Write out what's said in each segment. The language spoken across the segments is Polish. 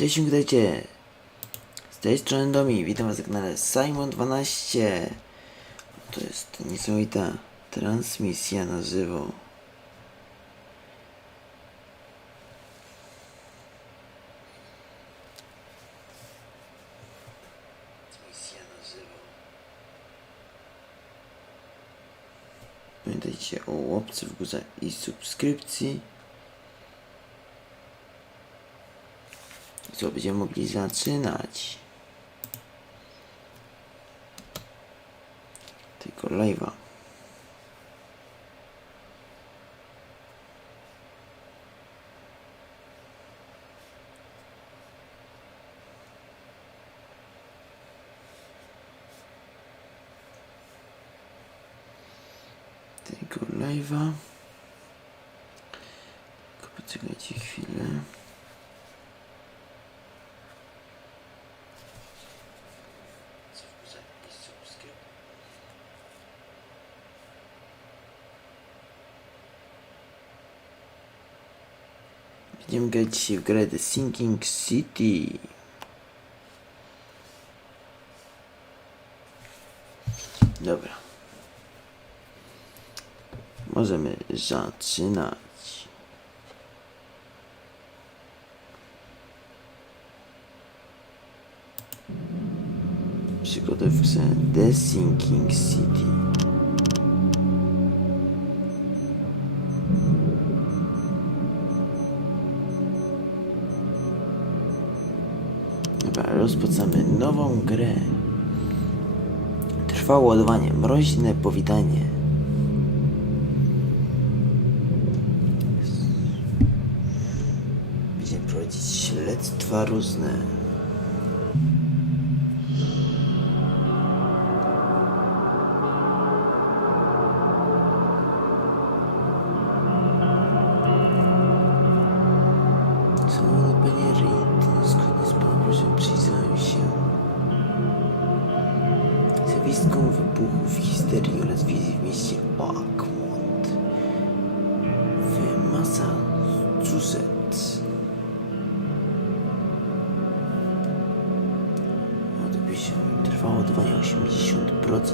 Cześć, witajcie! Z tej strony Domi, witam was na kanale Simon12. To jest niesamowita transmisja na żywo. Pamiętajcie o łapce w górze i subskrypcji. Co, będziemy mogli zaczynać tego live'a. Tylko poczekajcie chwilę. Będziemy grać dzisiaj w grę The Sinking City. Dobra. Możemy zaczynać. Przygodę w grze The Sinking City. Dobra, rozpoczynamy nową grę. Trwało ładowanie, mroźne powitanie. Będziemy prowadzić śledztwa różne. Zjawiską wybuchów histerii oraz wizji w mieście Oakmont w Massachusetts. Trwało ładowanie 80%.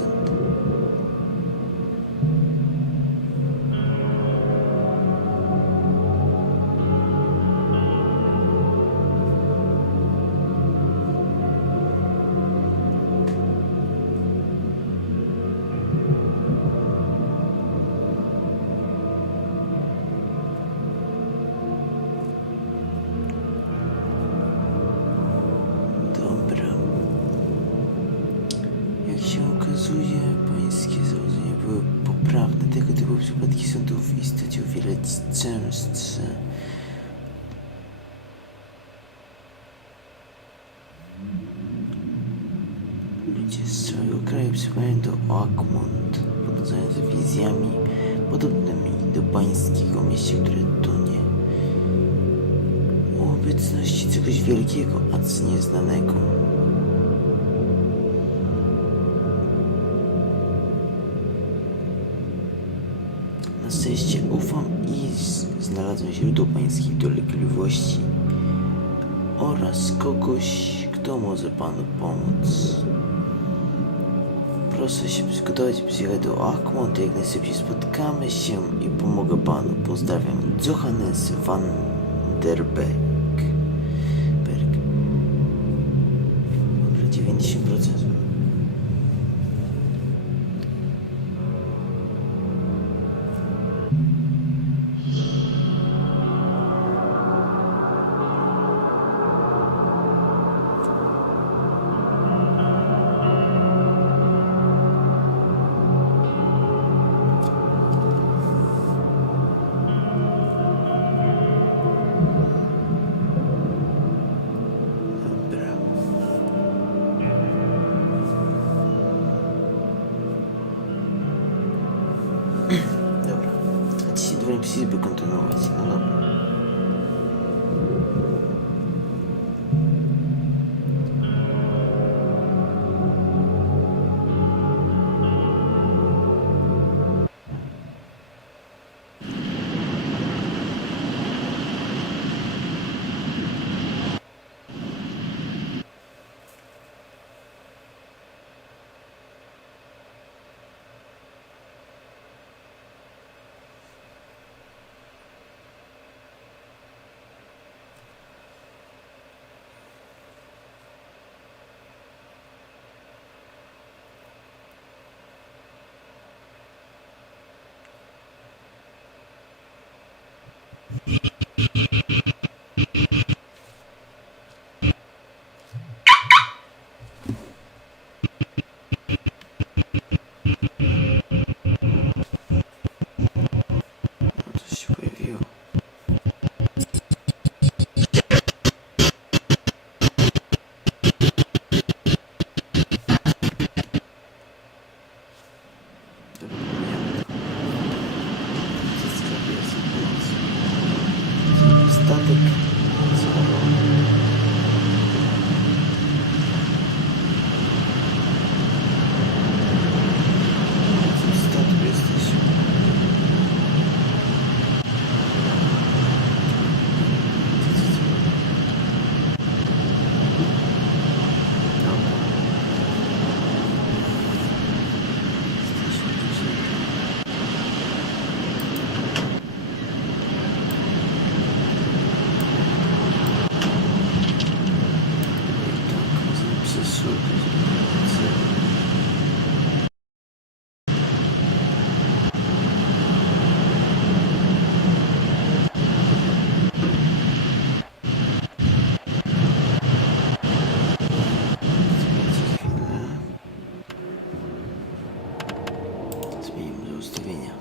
Pańskie założenia były poprawne. Tego typu przypadki są tu w istocie o wiele częstsze. Ludzie z całego kraju przybywają do Oakmont, podążając za wizjami podobnymi do pańskiego mieście, które tonie. O obecności czegoś wielkiego, acz nieznanego. Na szczęście ufam i znalazłem źródło pańskich dolegliwości oraz kogoś, kto może panu pomóc. Proszę się przygotować, przyjechać do Oakmont, jak najszybciej spotkamy się i pomogę panu. Pozdrawiam, Johannes van der Beek. 90%. Dobra. A dzisiaj dwa napisy, by kontynuować. No dobra. statek. W statku jesteśmy. Zmienimy ustawienia.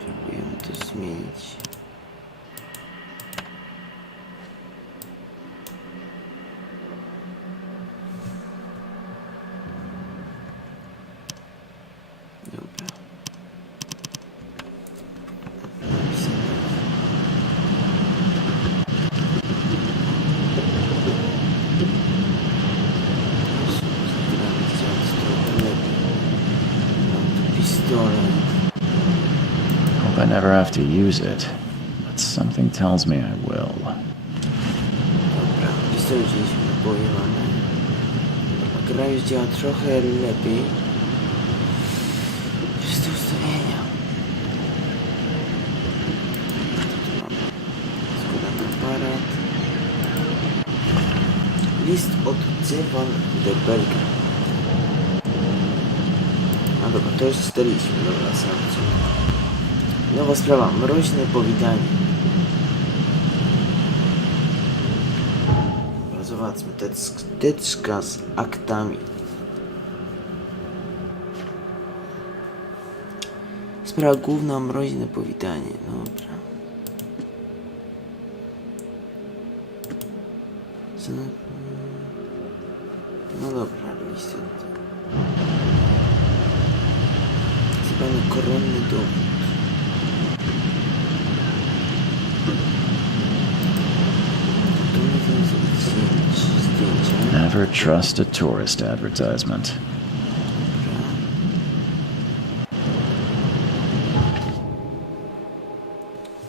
Próbujemy to zmienić. Dobra. Hope I never have to use it, but something tells me I will. Dobra, pistolet wzięliśmy naboje mamy. A gra już działa trochę lepiej. Przez te ustawienia. Tu mamy składany aparat. List od C. van der Berga. A dobra, to już czytaliśmy. Dobra, sam. Nowa sprawa, mroźne powitanie. Dobra, zobaczmy, teczka z aktami. Sprawa główna, mroźne powitanie. Dobra. No dobra, listy. Zbany koronny dowód. Never trust a tourist advertisement.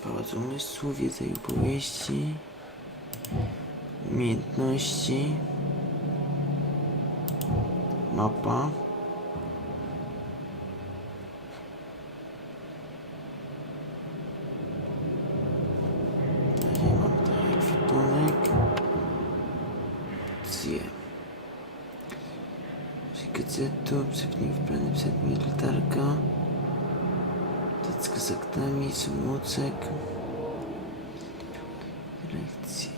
Pałac umysłu, wiedza i opowieści, umiejętności, mapa. Dalej mam tutaj ekwipunek. Gazetu, przepnik wybrany przedmiot, latarka, tacka z aktami, samoucek, lekcje.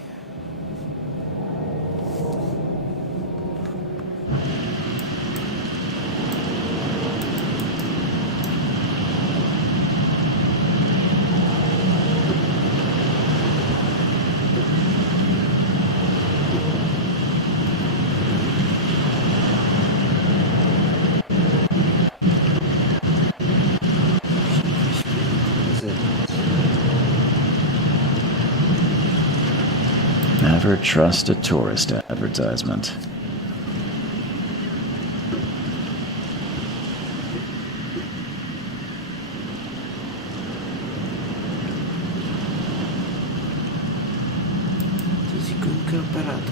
Never trust a tourist advertisement. To jest ikonka aparatu.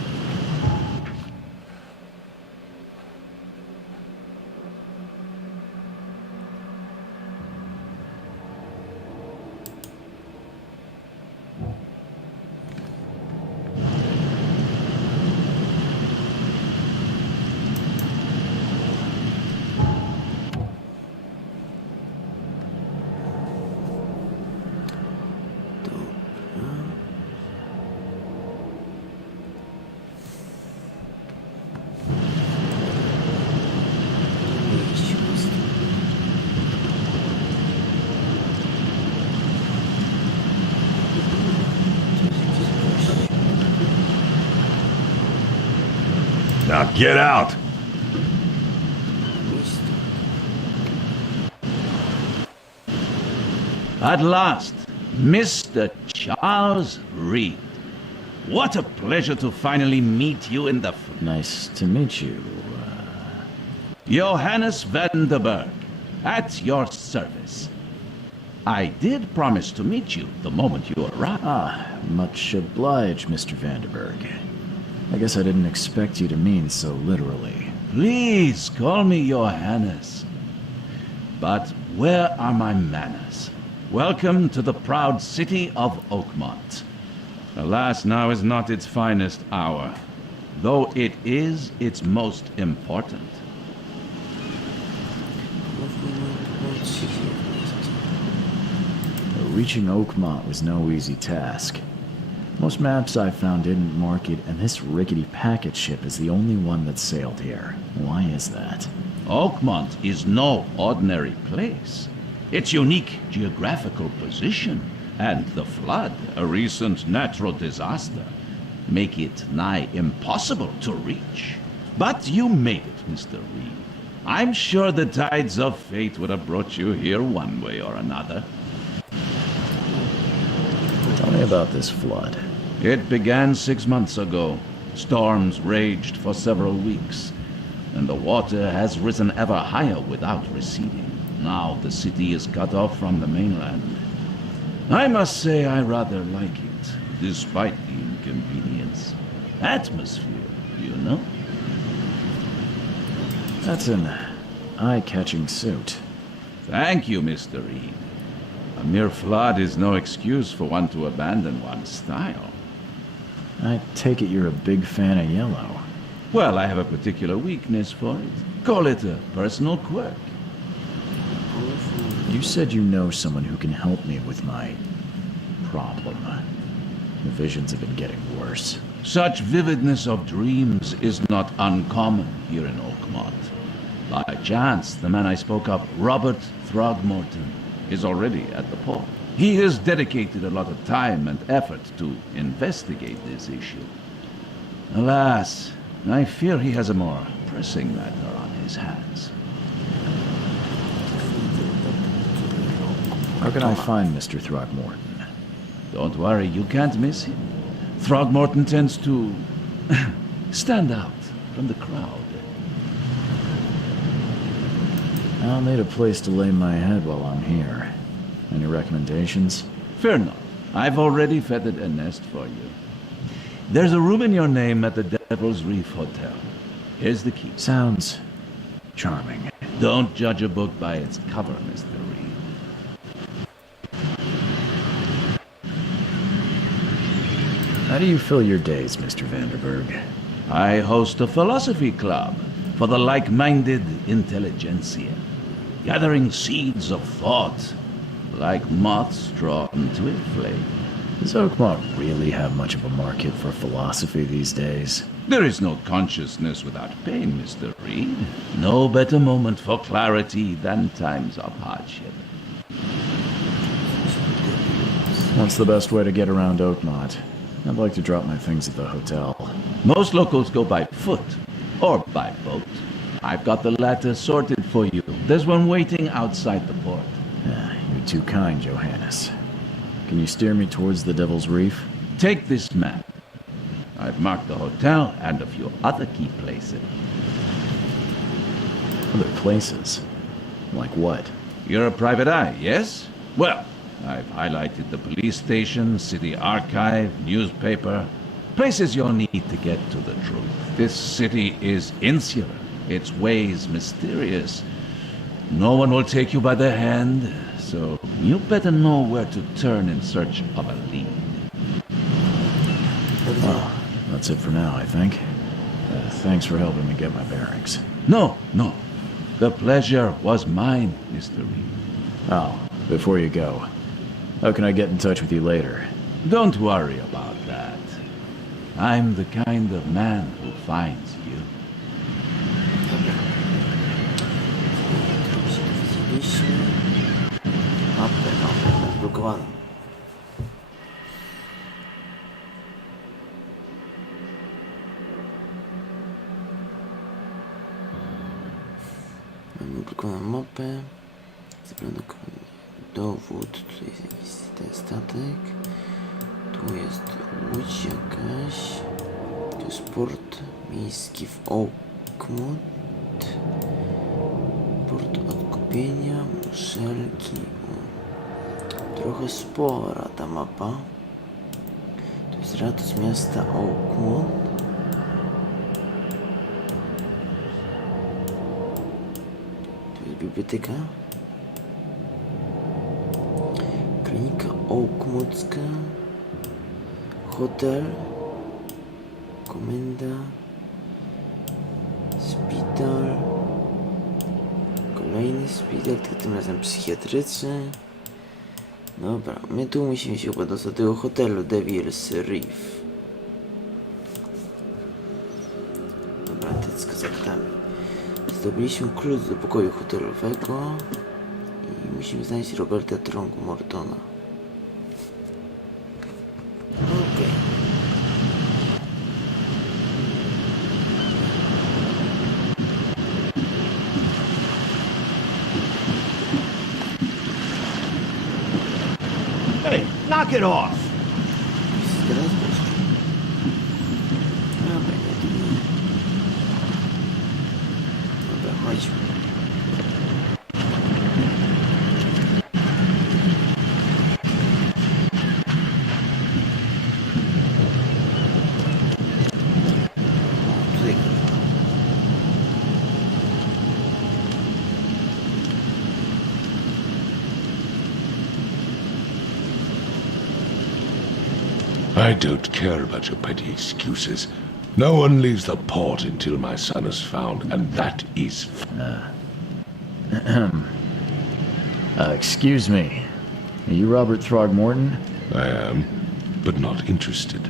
Now get out! At last, Mr. Charles Reed. What a pleasure to finally meet you in the... Nice to meet you. Johannes Vandenberg, at your service. I did promise to meet you the moment you arrived. Much obliged, Mr. Vandenberg. I guess I didn't expect you to mean so literally. Please call me Johannes. But where are my manners? Welcome to the proud city of Oakmont. Alas, now is not its finest hour, though it is its most important. Reaching Oakmont was no easy task. Most maps I found didn't mark it, and this rickety packet ship is the only one that sailed here. Why is that? Oakmont is no ordinary place. Its unique geographical position and the flood, a recent natural disaster, make it nigh impossible to reach. But you made it, Mr. Reed. I'm sure the tides of fate would have brought you here one way or another. Tell me about this flood. It began 6 months ago. Storms raged for several weeks, and the water has risen ever higher without receding. Now the city is cut off from the mainland. I must say I rather like it, despite the inconvenience. Atmosphere, you know? That's an eye-catching suit. Thank you, Mr. Reed. A mere flood is no excuse for one to abandon one's style. I take it you're a big fan of yellow. Well, I have a particular weakness for it. Call it a personal quirk. You said you know someone who can help me with my problem. The visions have been getting worse. Such vividness of dreams is not uncommon here in Oakmont. By chance, the man I spoke of, Robert Throgmorton, is already at the port. He has dedicated a lot of time and effort to investigate this issue. Alas, I fear he has a more pressing matter on his hands. How can I find Mr. Throgmorton? Don't worry, you can't miss him. Throgmorton tends to stand out from the crowd. I'll need a place to lay my head while I'm here. Any recommendations? Fear not. I've already feathered a nest for you. There's a room in your name at the Devil's Reef Hotel. Here's the key. Sounds charming. Don't judge a book by its cover, Mr. Reed. How do you fill your days, Mr. Vanderberg? I host a philosophy club for the like-minded intelligentsia, gathering seeds of thought like moths drawn to a flame. Does Oakmont really have much of a market for philosophy these days? There is no consciousness without pain, Mr. Reed. No better moment for clarity than times of hardship. What's the best way to get around Oakmont? I'd like to drop my things at the hotel. Most locals go by foot or by boat. I've got the latter sorted for you. There's one waiting outside the port. You're too kind, Johannes. Can you steer me towards the Devil's Reef? Take this map. I've marked the hotel and a few other key places. Other places? Like what? You're a private eye, yes? Well, I've highlighted the police station, city archive, newspaper. Places you'll need to get to the truth. This city is insular, its ways mysterious. No one will take you by the hand, so you better know where to turn in search of a lead. Well, that's it for now, I think. Thanks for helping me get my bearings. No. The pleasure was mine, Mr. Reed. Oh, before you go, how can I get in touch with you later? Don't worry about that. I'm the kind of man who finds you. Mapę, blokowaną. Mamy opublikowaną mapę. Zebrano dowód. Tutaj jest jakiś ten statek. Tu jest łódź jakaś. Tu jest port miejski w Oakmont. Port odkupienia, muszelki. Trochę spora ta mapa. To jest ratus miasta Oakmont. Tu jest biblioteka. Klinika Oakmontska. Hotel. Komenda. Szpital. Kolejny szpital, tylko tym razem psychiatryczny. Dobra, my tu musimy się chyba dostać do tego hotelu Devil's Reef. Dobra, tycko zapytamy. Zdobyliśmy klucz do pokoju hotelowego i musimy znaleźć Roberta Mortona. Okej. Hey, knock it off! Teraz proszę. Dobra, dobra, chodźmy. Tutaj. I don't care about your petty excuses. No one leaves the port until my son is found, and that is... Excuse me. Are you Robert Throgmorton? I am, but not interested.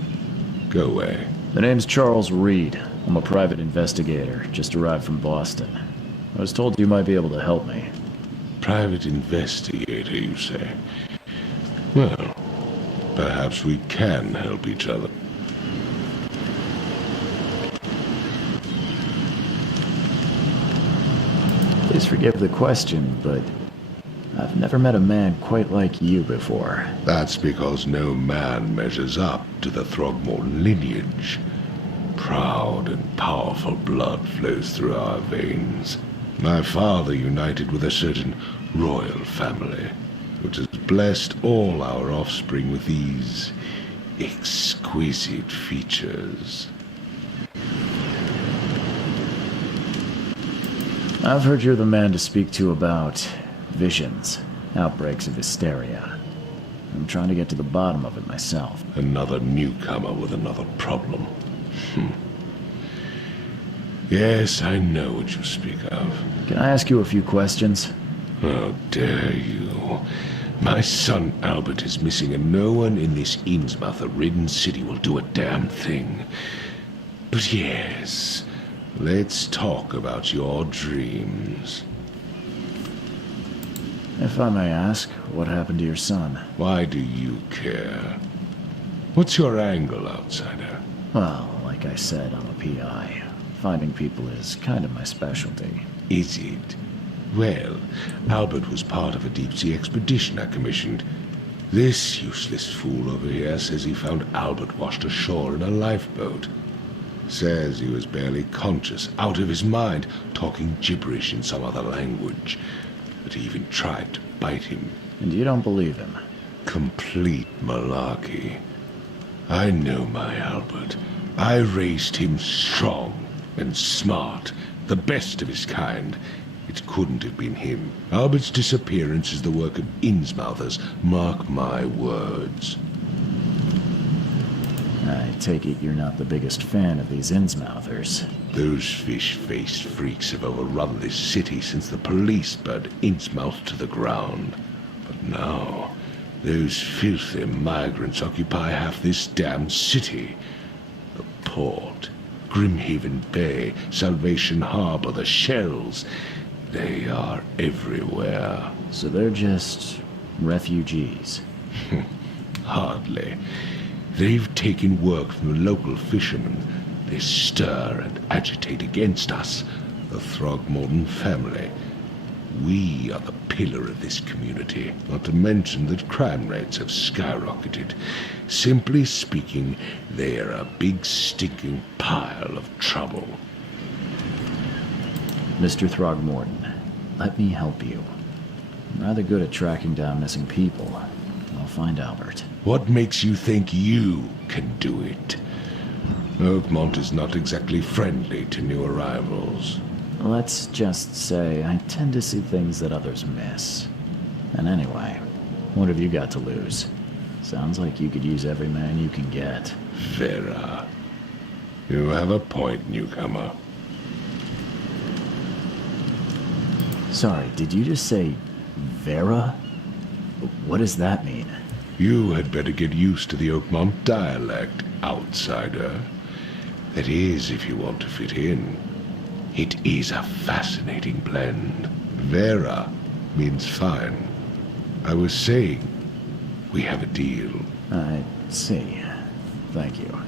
Go away. The name's Charles Reed. I'm a private investigator, just arrived from Boston. I was told you might be able to help me. Private investigator, you say? Well, perhaps we can help each other. Please forgive the question, but I've never met a man quite like you before. That's because no man measures up to the Throgmorton lineage. Proud and powerful blood flows through our veins. My father united with a certain royal family, which has blessed all our offspring with these exquisite features. I've heard you're the man to speak to about visions, outbreaks of hysteria. I'm trying to get to the bottom of it myself. Another newcomer with another problem. Yes, I know what you speak of. Can I ask you a few questions? How dare you? My son Albert is missing, and no one in this Innsmouth-ridden city will do a damn thing. But yes, let's talk about your dreams. If I may ask, what happened to your son? Why do you care? What's your angle, outsider? Well, like I said, I'm a PI. Finding people is kind of my specialty. Is it? Well, Albert was part of a deep-sea expedition I commissioned. This useless fool over here says he found Albert washed ashore in a lifeboat. Says he was barely conscious, out of his mind, talking gibberish in some other language. But he even tried to bite him. And you don't believe him? Complete malarkey. I know my Albert. I raised him strong and smart, the best of his kind. It couldn't have been him. Albert's disappearance is the work of Innsmouthers, mark my words. I take it you're not the biggest fan of these Innsmouthers. Those fish-faced freaks have overrun this city since the police burned Innsmouth to the ground. But now, those filthy migrants occupy half this damned city. The port, Grimhaven Bay, Salvation Harbor, the shells, they are everywhere. So they're just refugees. Hardly. They've taken work from the local fishermen. They stir and agitate against us, the Throgmorton family. We are the pillar of this community, not to mention that crime rates have skyrocketed. Simply speaking, they are a big stinking pile of trouble. Mr. Throgmorton, let me help you. I'm rather good at tracking down missing people. I'll find Albert. What makes you think you can do it? Oakmont is not exactly friendly to new arrivals. Let's just say I tend to see things that others miss. And anyway, what have you got to lose? Sounds like you could use every man you can get. Vera. You have a point, newcomer. Sorry, did you just say Vera? What does that mean? You had better get used to the Oakmont dialect, outsider. That is, if you want to fit in. It is a fascinating blend. Vera means fine. I was saying, we have a deal. I see. Thank you.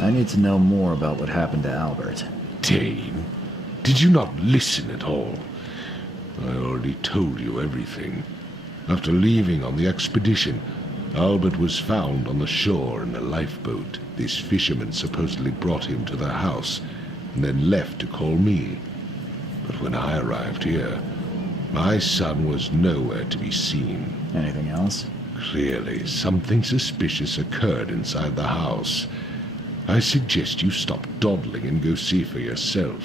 I need to know more about what happened to Albert. Dane, did you not listen at all? I already told you everything. After leaving on the expedition, Albert was found on the shore in a lifeboat. This fisherman supposedly brought him to their house and then left to call me. But when I arrived here, my son was nowhere to be seen. Anything else? Clearly, something suspicious occurred inside the house. I suggest you stop dawdling and go see for yourself.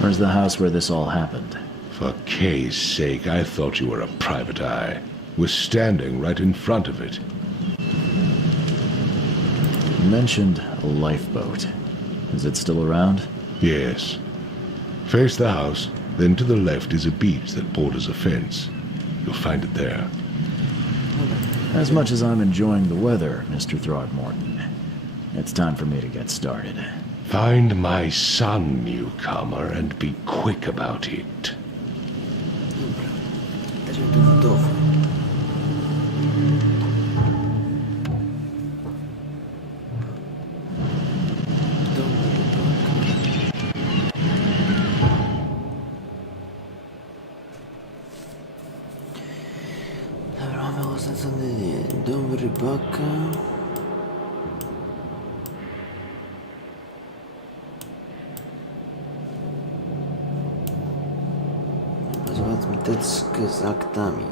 Where's the house where this all happened? For Kay's sake, I thought you were a private eye. We're standing right in front of it. You mentioned a lifeboat. Is it still around? Yes. Face the house, then to the left is a beach that borders a fence. You'll find it there. As much as I'm enjoying the weather, Mr. Throgmorton, it's time for me to get started. Find my son, newcomer, and be quick about it. Teraz dowodowy. Dobra, mamy oznaczony dom rybaka. Zobaczmy teczkę z aktami.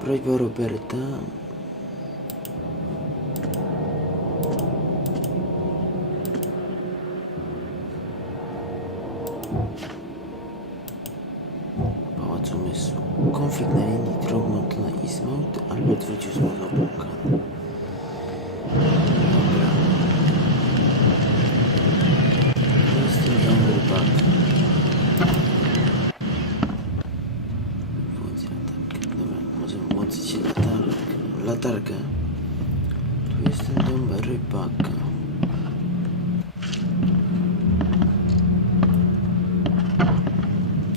Prośba Roberta. Pałac Umysłu. Konflikt na linii Throgmorton-Eastmount. Albert wrócił z obłąkany. Dobra. To jest ten dom rybaka. Dobra, możemy włączyć latarkę. Tu jest ten dom rybaka.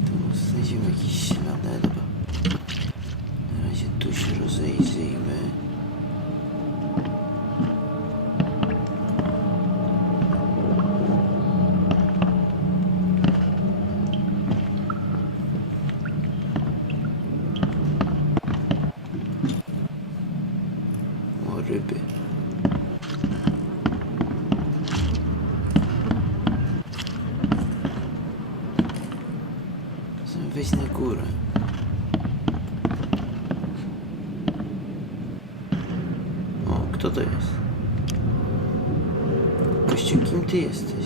Tu znajdziemy jakieś ślady, dobra. Na razie tu się rozejrzyjmy. O, ryby. Chcemy wejść na górę. O, kto to jest? Kościół, kim ty jesteś?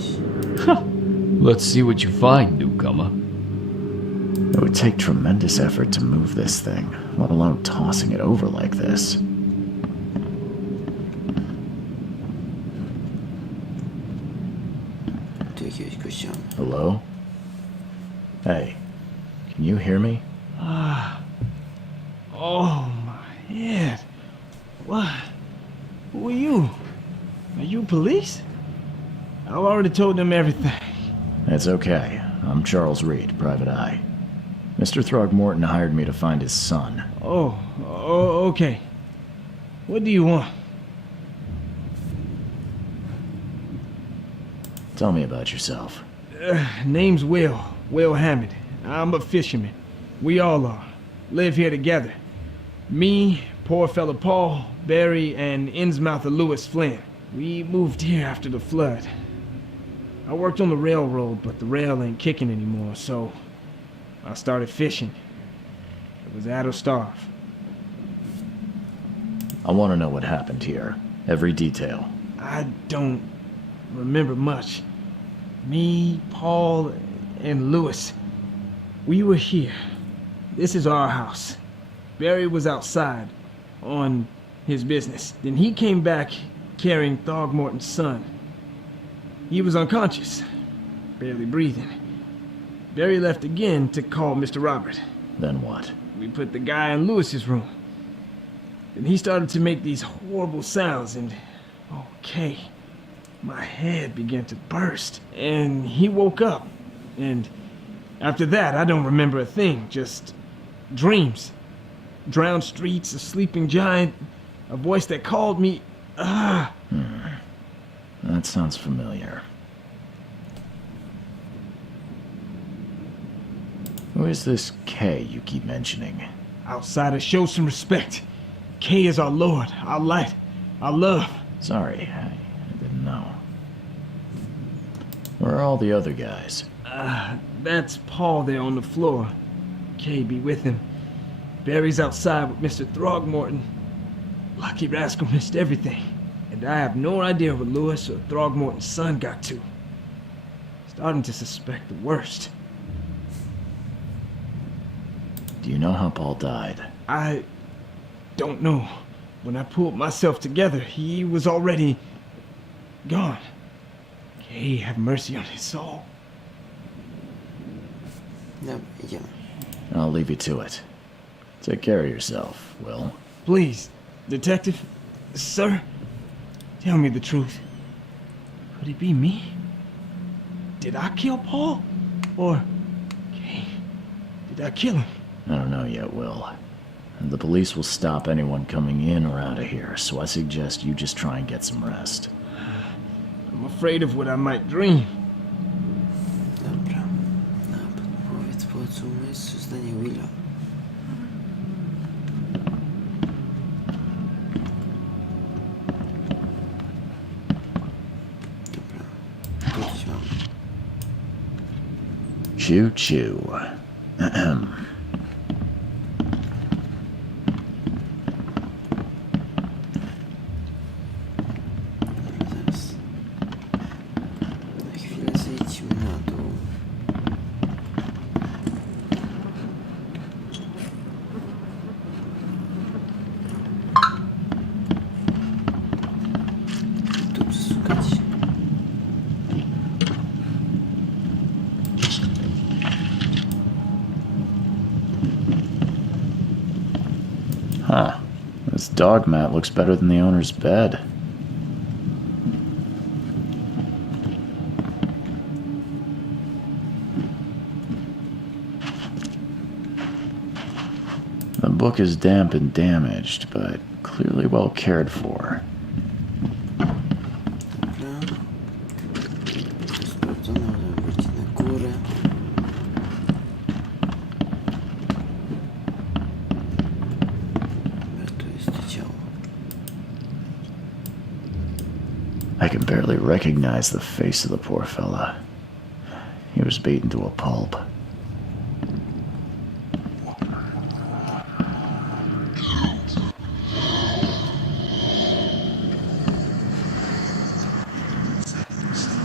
Let's see what you find, newcomer. It would take tremendous effort to move this thing, let alone tossing it over like this. Tu jakiegoś kościoła. Hello? Hey, can you hear me? Oh my head. What? Who are you? Are you police? I've already told them everything. It's okay. I'm Charles Reed, Private Eye. Mr. Throgmorton hired me to find his son. Oh, okay. What do you want? Tell me about yourself. Name's Will Hammond. I'm a fisherman. We all are. Live here together. Me, poor fella Paul, Barry, and Innsmouther Lewis Flynn. We moved here after the flood. I worked on the railroad, but the rail ain't kicking anymore, so I started fishing. It was at or starve. I want to know what happened here. Every detail. I don't remember much. Me, Paul, and Lewis, we were here. This is our house. Barry was outside on his business. Then he came back carrying Throgmorton's son. He was unconscious, barely breathing. Barry left again to call Mr. Robert. Then what? We put the guy in Lewis's room. And he started to make these horrible sounds and, okay, my head began to burst. And he woke up. And after that, I don't remember a thing, just dreams. Drowned streets, a sleeping giant, a voice that called me, That sounds familiar. Who is this K you keep mentioning? Outsiders, show some respect. K is our lord, our light, our love. Sorry, I didn't know. Where are all the other guys? That's Paul there on the floor. K be with him. Barry's outside with Mr. Throgmorton. Lucky rascal missed everything. And I have no idea where Lewis or Throgmorton's son got to. Starting to suspect the worst. Do you know how Paul died? I don't know. When I pulled myself together, he was already gone. K have mercy on his soul. Dobra, idziemy. I'll leave you to it. Take care of yourself, Will. Please, detective, sir, tell me the truth. Could it be me? Did I kill Paul? Or, K, did I kill him? I don't know yet, Will. And the police will stop anyone coming in or out of here, so I suggest you just try and get some rest. I'm afraid of what I might dream. Dobra. No, powiedz po co jest zdanie Willa. Dobra. Tu coś mamy. Choo choo. Ahem. Dobra, zaraz. Na chwilę zejdźmy na dół. Tu przeszukać. Huh. This dog mat looks better than the owner's bed. The book is damp and damaged, but clearly well cared for. Dobra. Sprawdzone, ale wrócić na górę. Dobra, tu jest to ciało. I can barely recognize the face of the poor fella. He was beaten to a pulp.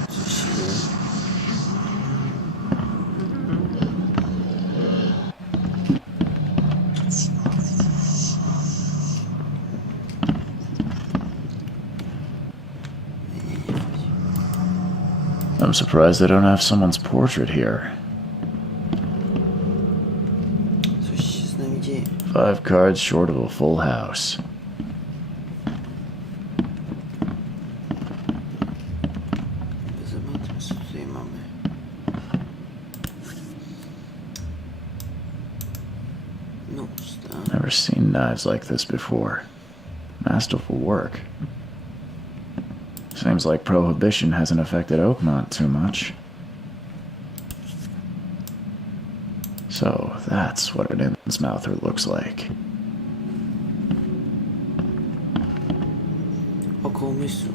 Coś siły. I'm surprised they don't have someone's portrait here. Coś się z nami dzieje. 5 cards short of a full house. Zobaczmy, co tutaj mamy. Nóż, tak? Never seen knives like this before. Masterful work. Seems like Prohibition hasn't affected Oakmont too much. So that's what an Innsmouther looks like. Oko umysłu.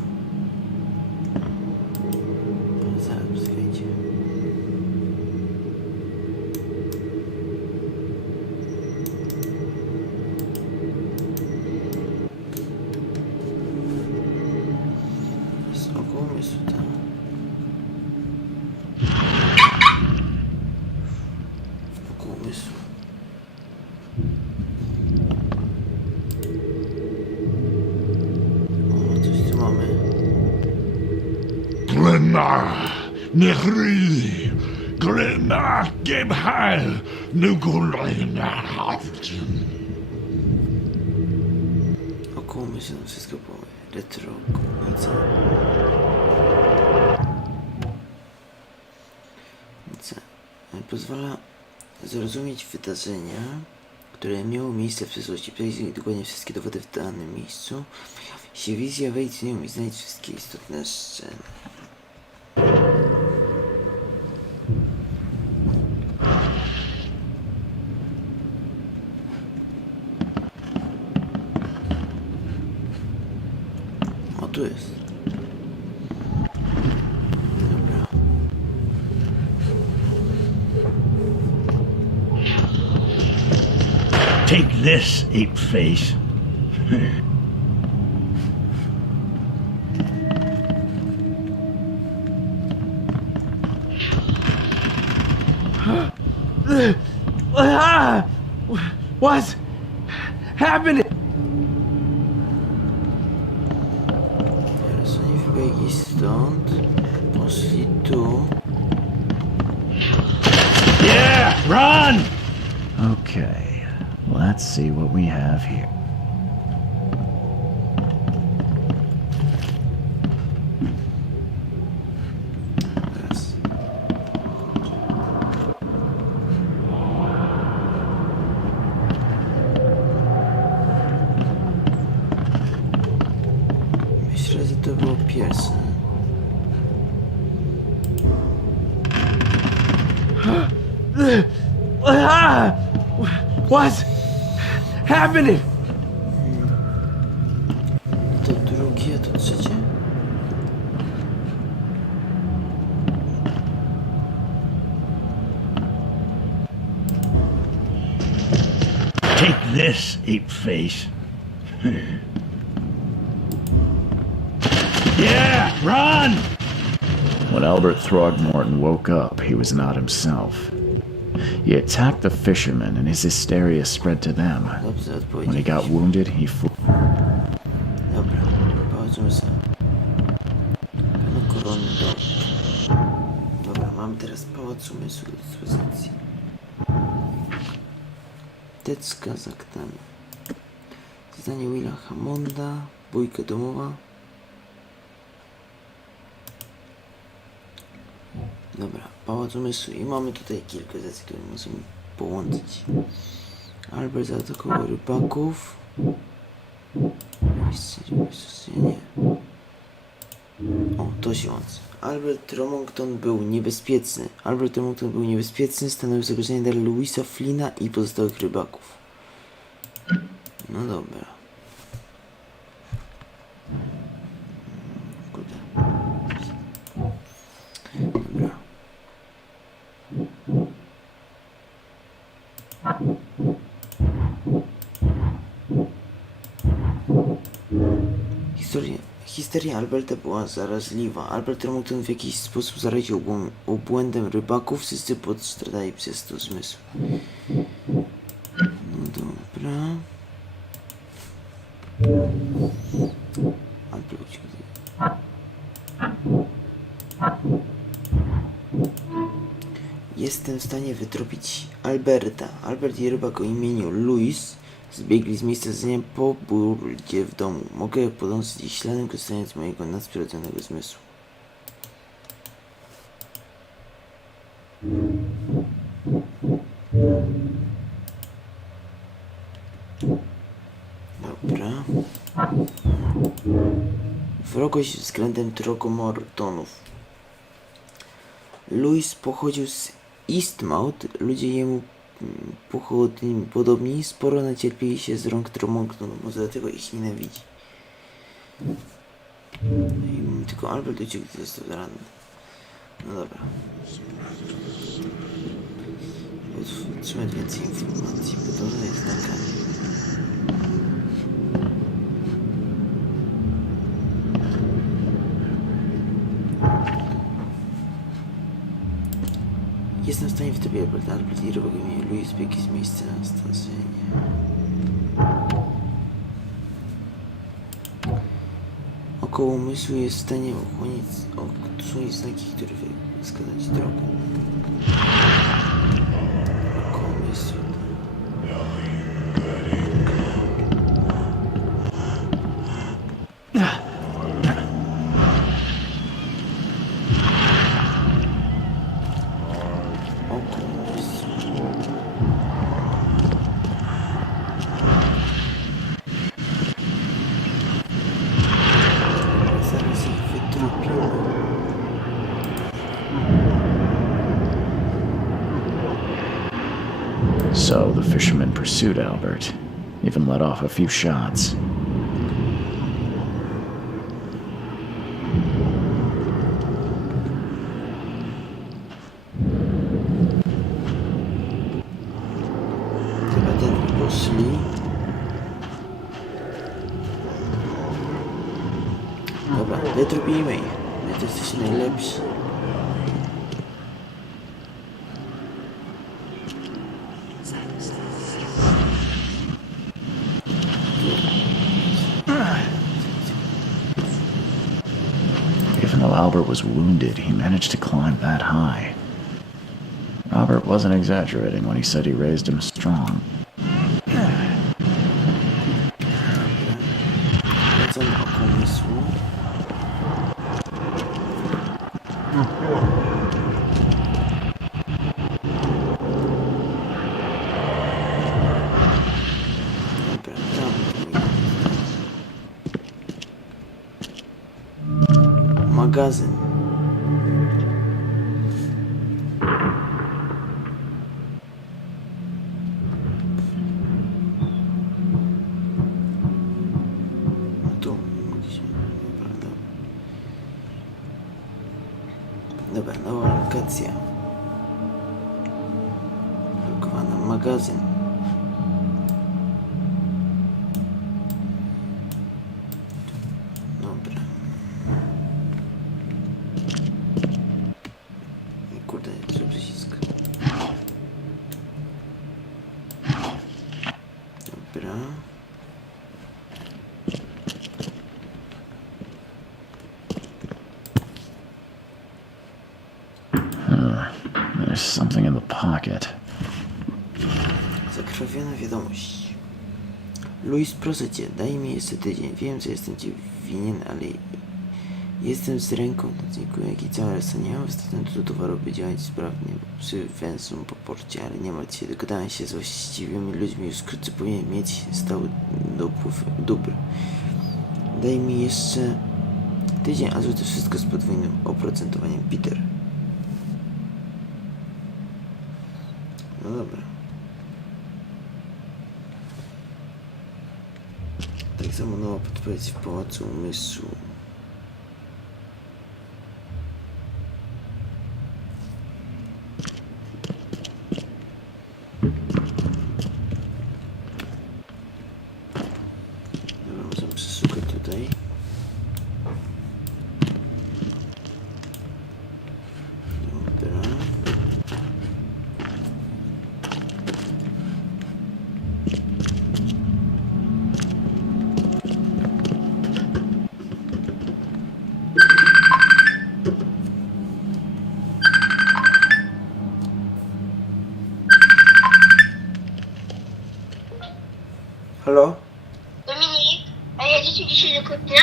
Ale zaraz skręcie. Jest oko umysłu, tak? Oko umysłu. O, coś tu mamy. Glenmar, Nehri, Glenmar, Gebheil, Nugulenhaft. Oko umysłu, wszystko powie. Retro, konica. Pozwala zrozumieć wydarzenia, które miały miejsce w przeszłości. Przejrzyj dokładnie wszystkie dowody w danym miejscu. Pojawi się wizja, wejdź w nią i znajdź wszystkie istotne sceny. O, tu jest. Dobra. Take this, ape face. What's happening? Teraz oni wybiegli stąd. Poszli tu. Yeah, run! Okay, let's see what we have here. Teraz. Myślę, że to było pierwsze. What's happening? To drugie, a to trzecie. Take this, ape face. Yeah, run! When Albert Throgmorton woke up, he was not himself. He attacked the fishermen, and his hysteria spread to them. Dobrze When he got odpowiedzieć. wounded, he flew. Dobra, pochodzimy sobie. Mamy koronę do... Dobra, mamy teraz pałac umysłu do dyspozycji. Tecka z aktami. Zadanie Willa Hammonda. Bójka domowa. Dobra, pałac umysłu i mamy tutaj kilka rzeczy, które możemy połączyć. Albert zaatakował rybaków. Nie. O, to się łączy. Albert Remington był niebezpieczny, stanowił zagrożenie dla Louisa Flynna i pozostałych rybaków. No dobra. Kurde. Dobra. Histeria Alberta była zaraźliwa. Albert Remington w jakiś sposób zaraził obłędem rybaków. Wszyscy podstradali przez to zmysł. No dobra. Albert uciekł. Jestem w stanie wytropić Alberta. Albert i rybak o imieniu Louis zbiegli z miejsca zdarzenia po burdzie w domu. Mogę podążyć ich śladem, korzystając z mojego nadprzyrodzonego zmysłu. Dobra. wrogość względem Trogmortonów. Louis pochodził z Eastmouth, ludzie jemu podobni sporo nacierpieli się z rąk Trogmortonów, może dlatego ich nienawidzi. I tylko Albert uciekł, gdy został ranny. No dobra. Otrzymać więcej informacji, bo to jest nagranie. Jestem w stanie w tobie, Albert i robię mnie Louis biegł z miejsca na starzenie. Około umysłu jest w stanie odsłonić znaki, które wskazać drogę. Około umysłu. So the fisherman pursued Albert, even let off a few shots. Chyba ten poszli. Dobra, wytrupimy ich. My to jesteśmy najlepsi. Even though Albert was wounded, he managed to climb that high. Robert wasn't exaggerating when he said he raised him strong. Wracam do pomysłu. Dobra, tam. Magazyn. No tu mogliśmy, prawda? Dobra, nowa lokacja. Blokowana magazyn. Dobra. I kurde, zły przycisk. Dobra. There's something in the pocket. Zakrwawiona wiadomość. Louis, proszę cię, daj mi jeszcze tydzień. Wiem, że jestem ci winien, ale jestem z ręką na dziękuję, jak i cała reszta. Nie mam wstępu do towaru, by działać sprawnie przy węzłom po porcie, ale nie martw się, dogadałem się z właściwymi ludźmi, już wkrótce powinien mieć stały dopływ dóbr. Daj mi jeszcze tydzień, a zrób to wszystko z podwójnym oprocentowaniem, Peter. No dobra. Tak samo nowa podpowiedź w Pałacu Umysłu. Dobra, możemy przeszukać tutaj. Dobra. Halo? Dominik, a jedziecie dzisiaj do Kutnia?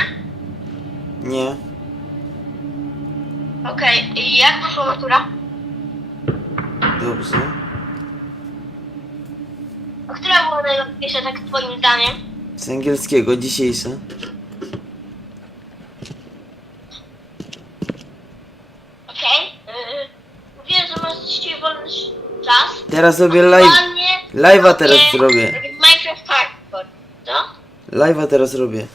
Nie. Okej, i jak poszła matura? Dobrze. A która była najłatwiejsza, tak twoim zdaniem? Z angielskiego, dzisiejsza. Teraz robię live. Aktualnie Live'a teraz robię. Robię Minecraft Hardcore. Co? Live'a teraz robię.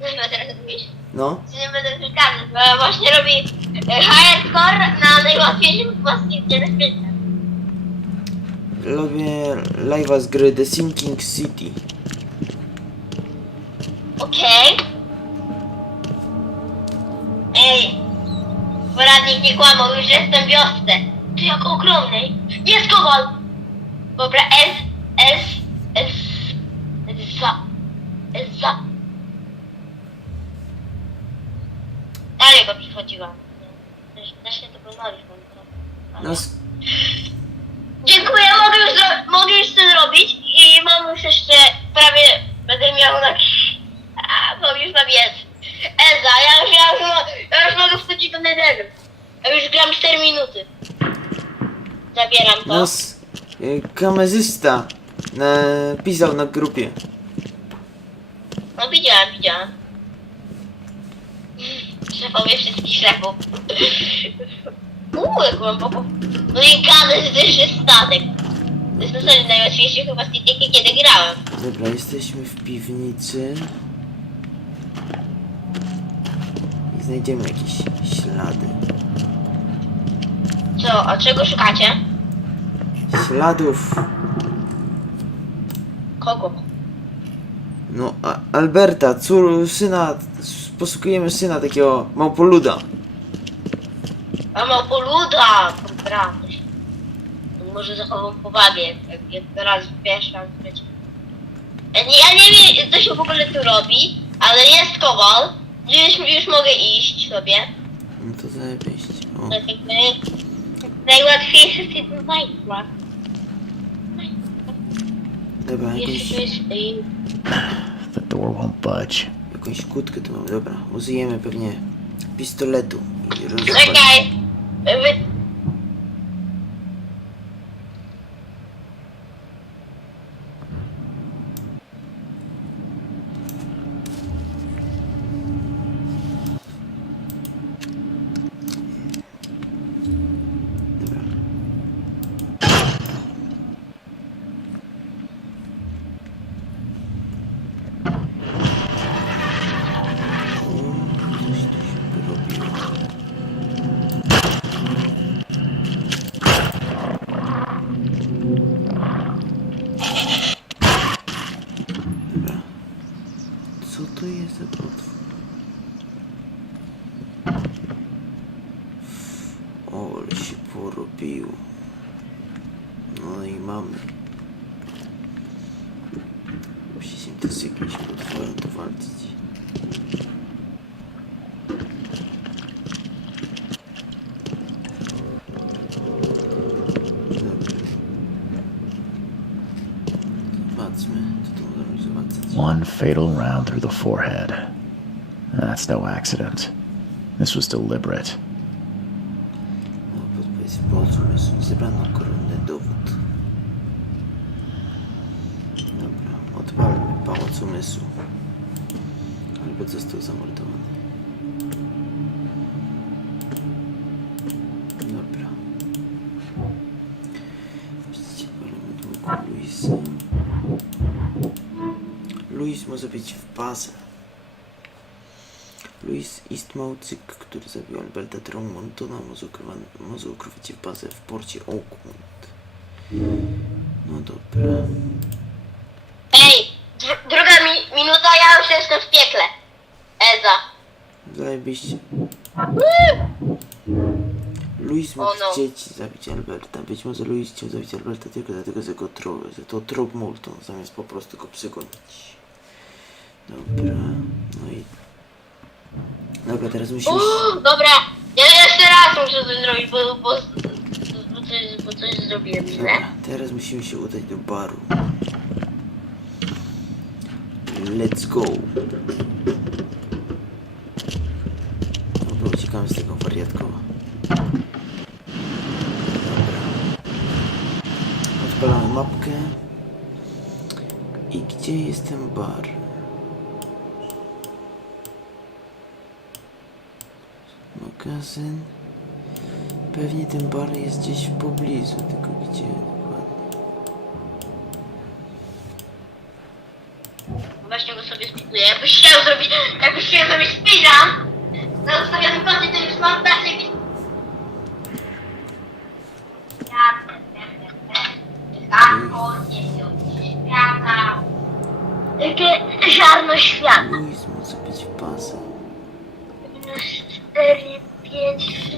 Co chyba teraz robisz? No. Nie będę przeszkadzać, bo ja właśnie robię hardcore na najłatwiejszym płaszczyźnie na świecie. Robię live'a z gry The Sinking City. Okej. Ej, poradnik nie kłamał, już jestem w wiosce. Ty jak ogromnej. Jest kowal! Dobra, za. Dalej go przychodziłam. Też się to pozwolisz, No, Dziękuję, mogę już to zrobić i mam już jeszcze prawie, będę miał na... Mam już mam jest. Eza, ja już mogę wchodzić do netheru. Ja już gram 4 minuty. Zabieram to. nas kamerzysta pisał na grupie. No widziałem. Szefowie wszystkich szefów. Jak głęboko. No i gadać, że to już jest statek. To jest na serio najłatwiejszy chyba z tych, jakie kiedy grałem. Dobra, jesteśmy w piwnicy. I znajdziemy jakieś ślady. Co, a czego szukacie? Śladów. Kogo? No, Alberta, syna. Posługujemy syna takiego małpoluda. A małpoluda! Dobra, może zachowam powagę, jak teraz wiesz, mam być. Ja nie wiem, co się w ogóle tu robi, ale jest kowal. Już mogę iść sobie. No to zajebiście. O, Tak jakby najłatwiejszy jest Minecraft. dobra, Jeszcze tu jest... The door won't budge. jakąś kłódkę tu mamy. Dobra, użyjemy pewnie pistoletu i rozwalimy. Czekaj! Dobra. Coś tu się porobiło. Dobra. Co to jest za potwór? O, ale się porobił. No i mamy. Musimy to z jakimś potworem to walczyć. Dobra. Zobaczmy, co tu możemy zobaczyć. One fatal round through the forehead. That's no accident. This was deliberate. No, podpowiedź pomysł. Zebrano koronny dowód. Dobra, odpalmy pałac umysłu. Albo został zamordowany. Dobra. Widzicie, palimy długo Luisa. Luis może być w bazę. Louis Eastmouthcyk, który zabił Alberta Drummondona, może ukrywać się w bazę w porcie Oakmont. No dobra. Ej! Druga minuta, ja już jestem w piekle. Eza. Zajebiście. Louis mógł chcieć zabić Alberta. Być może Louis chciał zabić Alberta tylko dlatego, że to trop Moulton, zamiast po prostu go przegonić. Dobra, no i... Dobra, teraz musimy... Dobra, ja jeszcze raz muszę coś zrobić, bo coś zrobiłem źle. Dobra, teraz musimy się udać do baru. Let's go. Dobra, uciekamy z tego wariatkowa. Odpalamy mapkę. I gdzie jest ten bar? Magazyn. Pewnie ten bar jest gdzieś w pobliżu, tylko gdzie dokładnie. Właśnie go sobie spiduję. Jakbyś chciał zrobić speedrun na ustawionym kodzie, to już mam tak się świata. Jakie ziarno świata. Luis może być pasem. Minus 4, 5,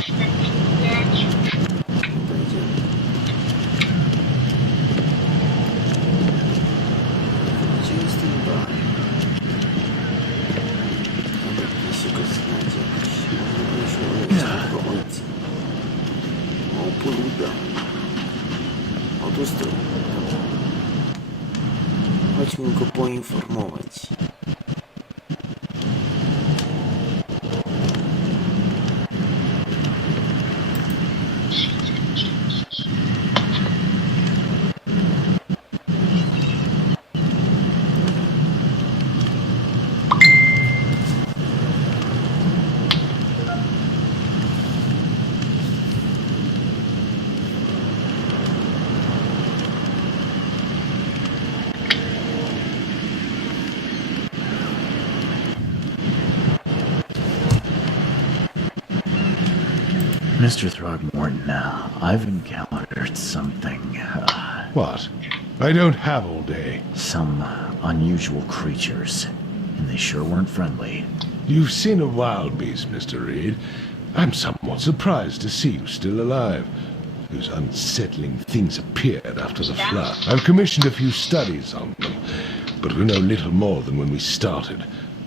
45. Będziemy. Gdzie jest ten bar? Dobra, jeśli go znajdzie jakoś. Może byśmy tego ojca. O, poluda. O, tu stoi. Dobra. Chodźmy go poinformować. Mr. Throgmorton, I've encountered something, What? I don't have all day. some unusual creatures, and they sure weren't friendly. You've seen a wild beast, Mr. Reed. I'm somewhat surprised to see you still alive. Those unsettling things appeared after the flood. I've commissioned a few studies on them, but we know little more than when we started.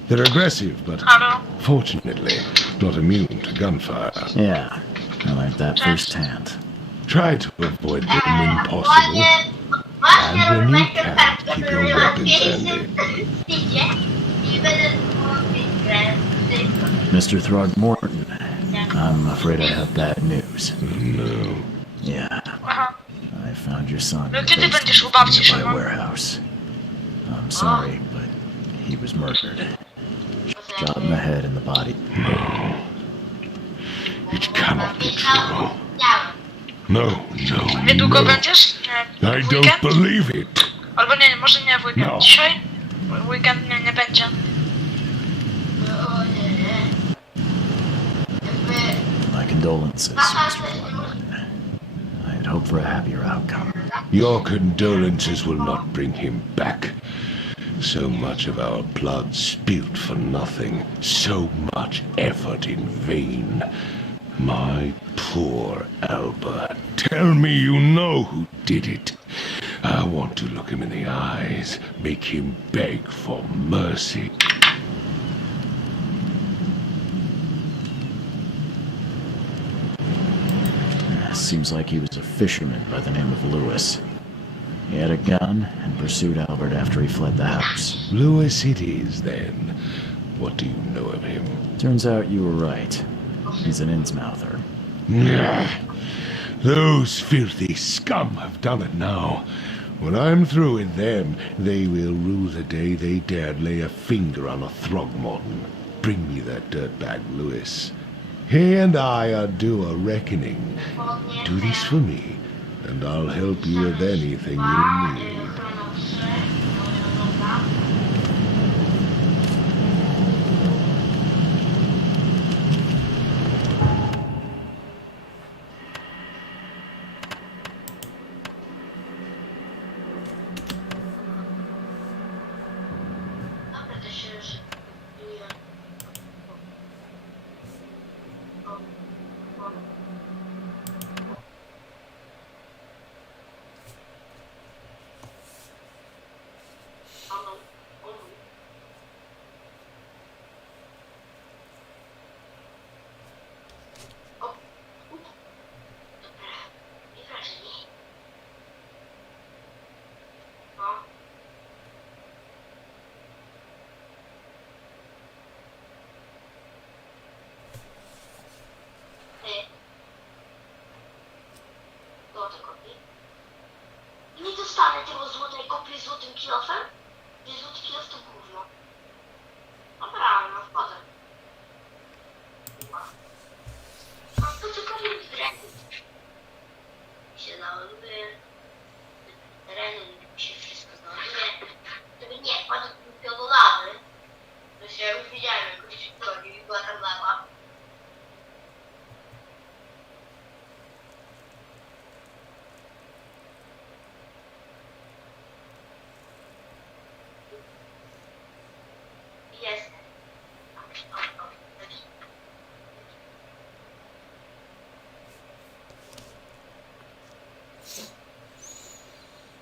They're aggressive, but fortunately not immune to gunfire. Yeah, I learned that firsthand. Try to avoid them when possible. And when you can, keep your weapons handy. Mr. Throgmorton, I'm afraid I have bad news. No. Yeah, I found your son No, kiedy placed będziesz u babci, in a Szymon? warehouse. I'm sorry, but he was murdered. Shot in the head and the body. It cannot be true. No, no, Niedługo no. będziesz? Nie, I w don't weekend? believe it. Albo nie, może nie w weekend. No. Dzisiaj? W weekend nie będzie. My condolences, Mr. Throgmorton. I had hoped for a happier outcome. Your condolences will not bring him back. So much of our blood spilt for nothing. So much effort in vain. My poor Albert. Tell me you know who did it. I want to look him in the eyes, make him beg for mercy. Seems like he was a fisherman by the name of Lewis. He had a gun and pursued Albert after he fled the house. Lewis it is, then. What do you know of him? Turns out you were right. He's an Innsmouther. Those filthy scum have done it now. When I'm through with them, they will rue the day they dared lay a finger on a Throgmorton. Bring me that dirtbag Lewis. He and I are due a reckoning. Do this for me, and I'll help you with anything you need. Nie dostanę tego złotej kopii z złotym kilofem? Nie, złoty kilof to gówno. Dobra, no wchodzę. No to tylko nie w terenie. Się dałyby tereny